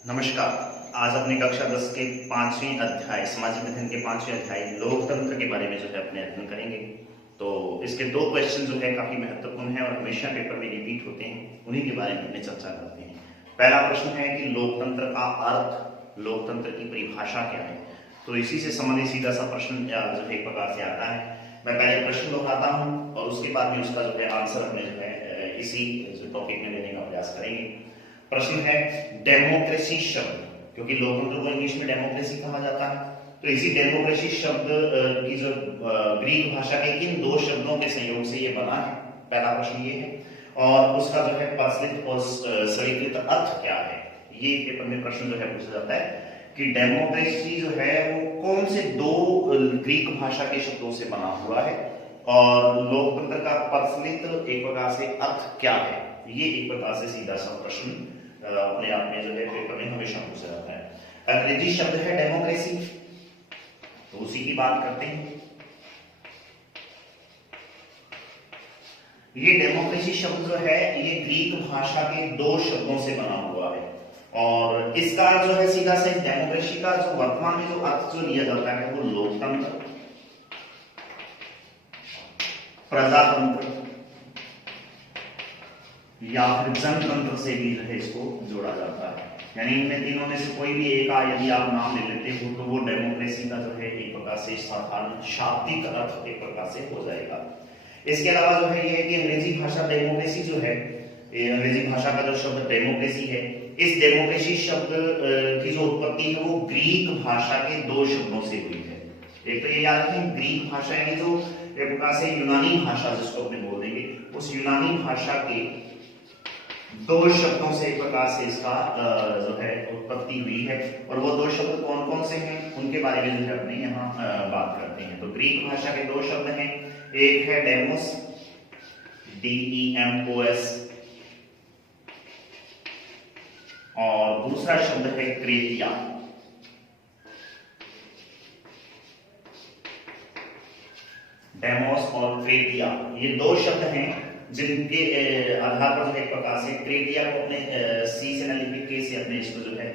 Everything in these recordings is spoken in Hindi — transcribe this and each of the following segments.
नमस्कार। आज अपनी कक्षा 10 के 5वें अध्याय सामाजिक अध्ययन के 5वें अध्याय लोकतंत्र के बारे में जो है अपने अध्ययन करेंगे। तो इसके दो क्वेश्चन जो है काफी महत्वपूर्ण है और हमेशा पेपर में रिपीट होते हैं, उन्हीं के बारे में अपने चर्चा करते हैं। पहला प्रश्न है कि लोकतंत्र का अर्थ, लोकतंत्र की परिभाषा क्या है। तो इसी से संबंधित सीधा सा प्रश्न जो है एक प्रकार से आता है। मैं पहले प्रश्न दोहराता हूँ और उसके बाद में उसका जो है आंसर हमने जो है इसी टॉपिक में देने का प्रयास करेंगे। प्रश्न है डेमोक्रेसी शब्द, क्योंकि लोकतंत्र को इंग्लिश में डेमोक्रेसी कहा जाता है, तो इसी डेमोक्रेसी शब्द की जो ग्रीक भाषा के किन दो शब्दों के संयोग से ये बना है, पहला प्रश्न ये है। और उसका जो है प्रचलित और स्वीकृत अर्थ क्या है, ये पेपर में प्रश्न जो है पूछा जाता है कि डेमोक्रेसी जो है वो कौन से दो ग्रीक भाषा के शब्दों से बना हुआ है और लोकतंत्र का प्रचलित एक प्रकार से अर्थ क्या है। ये एक प्रकार से सीधा सा प्रश्न अपने आप में जो है पेपर में हमेशा पूछा जाता है। अंग्रेजी शब्द है डेमोक्रेसी, तो उसी की बात करते हैं। ये डेमोक्रेसी शब्द जो है ये ग्रीक भाषा के दो शब्दों से बना हुआ है और इसका जो है सीधा से डेमोक्रेसी का जो वर्तमान में जो अर्थ जो लिया जाता है वो लोकतंत्र, प्रजातंत्र या फिर जनतंत्र से भी जो है इसको जोड़ा जाता है। यानी इनमें तीनों में से कोई भी एक यदि आप नाम ले लेते हो तो वो डेमोक्रेसी का जो है एक प्रकार से साधारण शाब्दिक अर्थ एक प्रकार से हो जाएगा। इसके अलावा जो है ये है कि अंग्रेजी भाषा डेमोक्रेसी जो है, अंग्रेजी भाषा का जो शब्द डेमोक्रेसी है, इस डेमोक्रेसी शब्द की जो उत्पत्ति है वो ग्रीक भाषा के दो शब्दों से हुई है। एक तो ये याद रखें ग्रीक भाषा यानी जो एक प्रकार से यूनानी भाषा जिसको अपने बोल देंगे, उस यूनानी भाषा के दो शब्दों से एक प्रकार से इसका जो है उत्पत्ति हुई है। और वो दो शब्द कौन कौन से हैं उनके बारे में जो है अपने यहाँ बात करते हैं। तो ग्रीक भाषा के दो शब्द हैं, एक है डेमोस, DEMOS, और दूसरा शब्द है क्रेटिया। डेमोस और क्रेटिया ये दो शब्द हैं जिनके आधार पर जो एक प्रकार से क्रेटिया को अपने सी से न लिख के से अपने इसको जो है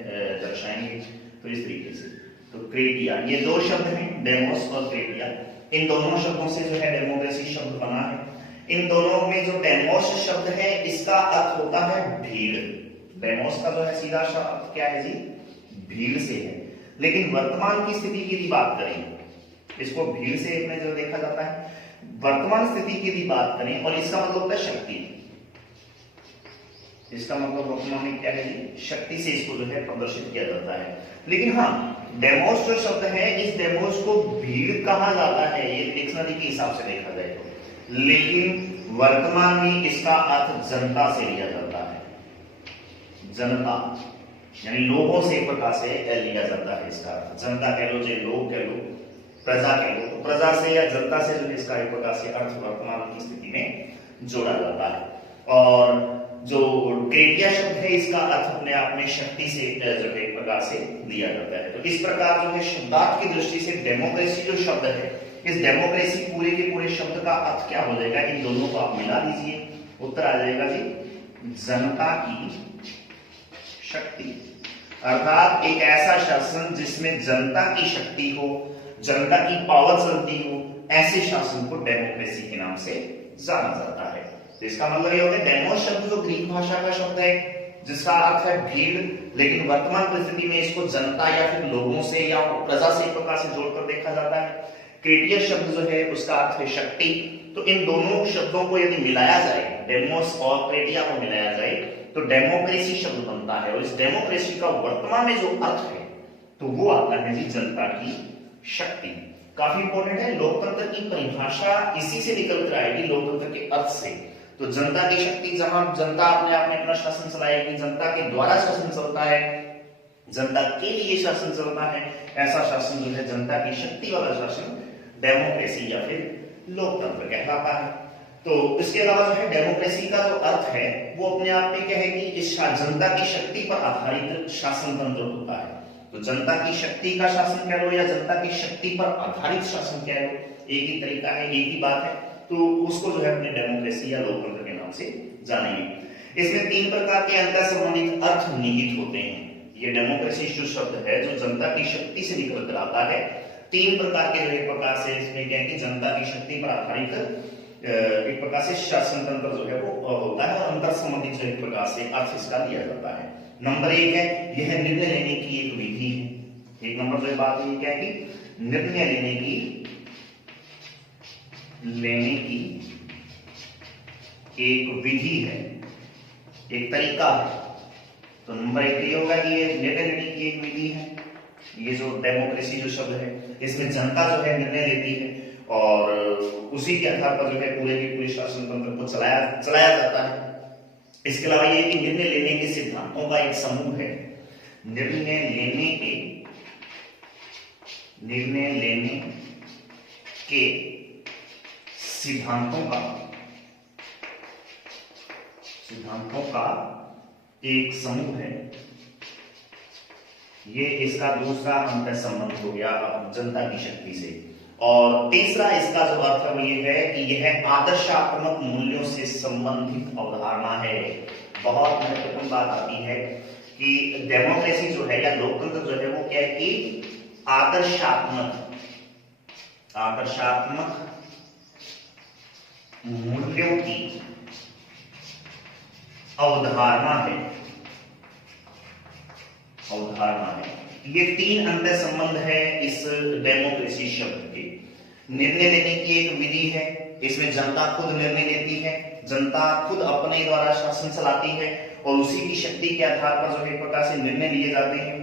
दर्शाएंगे। तो इस तरीके से तो क्रेटिया ये दो शब्द हैं, डेमोस और क्रेटिया। इन दोनों शब्दों से जो है डेमोक्रेसी शब्द बना है। इन दोनों में जो डेमोस शब्द है इसका अर्थ होता है भीड़। डेमोस का जो है सीधा अर्थ क्या है जी, भीड़ से है। लेकिन वर्तमान की स्थिति की बात करें, इसको भीड़ से अपने जो देखा जाता है, वर्तमान स्थिति की भी बात करें और इसका मतलब होता है शक्ति। इसका मतलब वर्तमान में क्या है जी, शक्ति से इसको जो है प्रदर्शित किया जाता है। लेकिन हाँ, डेमोस जो शब्द है इस डेमोस को भीड़ कहा जाता है ये डिक्शनरी के हिसाब से देखा जाए तो, लेकिन वर्तमान में इसका अर्थ जनता से लिया जाता है। जनता यानी लोगों से एक प्रकार से लिया जाता है इसका अर्थ। जनता कह लो, चाहे लोग कह लो, प्रजा कह लो, तो प्रजा से या जनता से जो इसका एक प्रकार से अर्थ वर्तमान की स्थिति में जोड़ा जाता है। और जो क्रेटिया शब्द है इसका अर्थ अपने आप में शक्ति से जो है एक प्रकार से लिया जाता है। तो इस प्रकार जो है शब्दार्थ की दृष्टि से डेमोक्रेसी जो शब्द है, इस डेमोक्रेसी पूरे के पूरे शब्द का अर्थ क्या हो जाएगा, इन दोनों को आप मिला दीजिए, उत्तर आ जाएगा जी जनता की शक्ति। अर्थात एक ऐसा शासन जिसमें जनता की शक्ति हो, जनता की पावर चलती हो, ऐसे शासन को डेमोक्रेसी के नाम से जाना जाता है। तो इसका मतलब ये होता है डेमोस शब्द जो ग्रीक भाषा का शब्द है जिसका अर्थ है भीड़, लेकिन वर्तमान परिस्थिति में इसको जनता या फिर लोगों से या प्रजा से एक प्रकार से जोड़कर देखा जाता है। क्रेटिया शब्द जो है उसका अर्थ है शक्ति। तो इन दोनों शब्दों को यदि मिलाया जाए, डेमोस और क्रेटिया को मिलाया जाए तो डेमोक्रेसी शब्द बनता है। और इस डेमोक्रेसी का वर्तमान में जो अर्थ है तो वो आता है जी जनता की शक्ति। काफी इंपॉर्टेंट है, लोकतंत्र की परिभाषा इसी से निकल कर आएगी, लोकतंत्र के अर्थ से। तो जनता की शक्ति, जहां जनता अपने आप में अपना शासन चलाएगी, जनता के द्वारा शासन चलता है, जनता के लिए शासन चलता है, ऐसा शासन जो है जनता की शक्ति वाला शासन डेमोक्रेसी या फिर लोकतंत्र कहलाता है। तो इसके अलावा जो है डेमोक्रेसी का जो अर्थ है वो अपने आप में क्या है कि इस जनता की शक्ति पर आधारित शासन तंत्र होता है। तो जनता की शक्ति का शासन कह लो या जनता की शक्ति पर आधारित शासन कह लो, एक ही तरीका है, एक ही बात है। तो उसको जो है अपने डेमोक्रेसी या लोकतंत्र के नाम से जानेंगे। इसमें तीन प्रकार के अंतर संबंधित अर्थ निहित होते हैं। ये डेमोक्रेसी जो शब्द है जो जनता की शक्ति से निकल कर आता है, तीन प्रकार के जो एक प्रकार से इसमें क्या है कि जनता की शक्ति पर आधारित एक प्रकार से शासन तंत्र जो है वो होता है और अंतर संबंधित जो एक प्रकार से अर्थ इसका लिया जाता है। नंबर एक है यह निर्णय लेने की एक विधि है। एक नंबर जो बात ये क्या है कि निर्णय लेने की एक विधि है, एक तरीका है। तो नंबर एक ये होगा कि ये निर्णय लेने की एक विधि है। ये जो डेमोक्रेसी जो शब्द है इसमें जनता जो है निर्णय लेती है और उसी के आधार पर जो है पूरे के पूरे शासन तंत्र को चलाया जाता है। इसके अलावा ये कि निर्णय लेने के सिद्धांतों का एक समूह है। निर्णय लेने के सिद्धांतों का एक समूह है। ये इसका दूसरा अंतर संबंध हो गया जनता की शक्ति से। और तीसरा इसका जो अर्थ है वो ये है कि यह आदर्शात्मक मूल्यों से संबंधित अवधारणा है। बहुत महत्वपूर्ण बात आती है कि डेमोक्रेसी जो है या लोकतंत्र जो है वो क्या है कि आदर्शात्मक मूल्यों की अवधारणा है। ये तीन अंतर संबंध है इस डेमोक्रेसी शब्द के। निर्णय लेने की एक विधि है, इसमें जनता खुद निर्णय लेती है, जनता खुद अपने द्वारा शासन चलाती है और उसी की शक्ति के आधार पर जो है एक प्रकार से निर्णय लिए जाते हैं।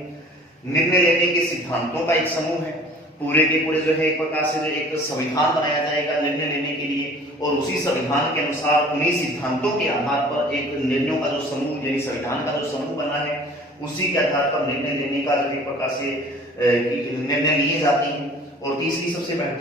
निर्णय लेने के सिद्धांतों का एक समूह है। पूरे के पूरे जो है एक प्रकार से एक संविधान बनाया जाएगा निर्णय लेने के लिए और उसी संविधान के अनुसार उन्हीं सिद्धांतों के आधार पर एक निर्णयों का जो समूह यानी संविधान का जो समूह बना है उसी के आधार पर निर्णय लेने का जो एक प्रकार से निर्णय लिए जाते हैं। और तीसरी सबसे महत्वपूर्ण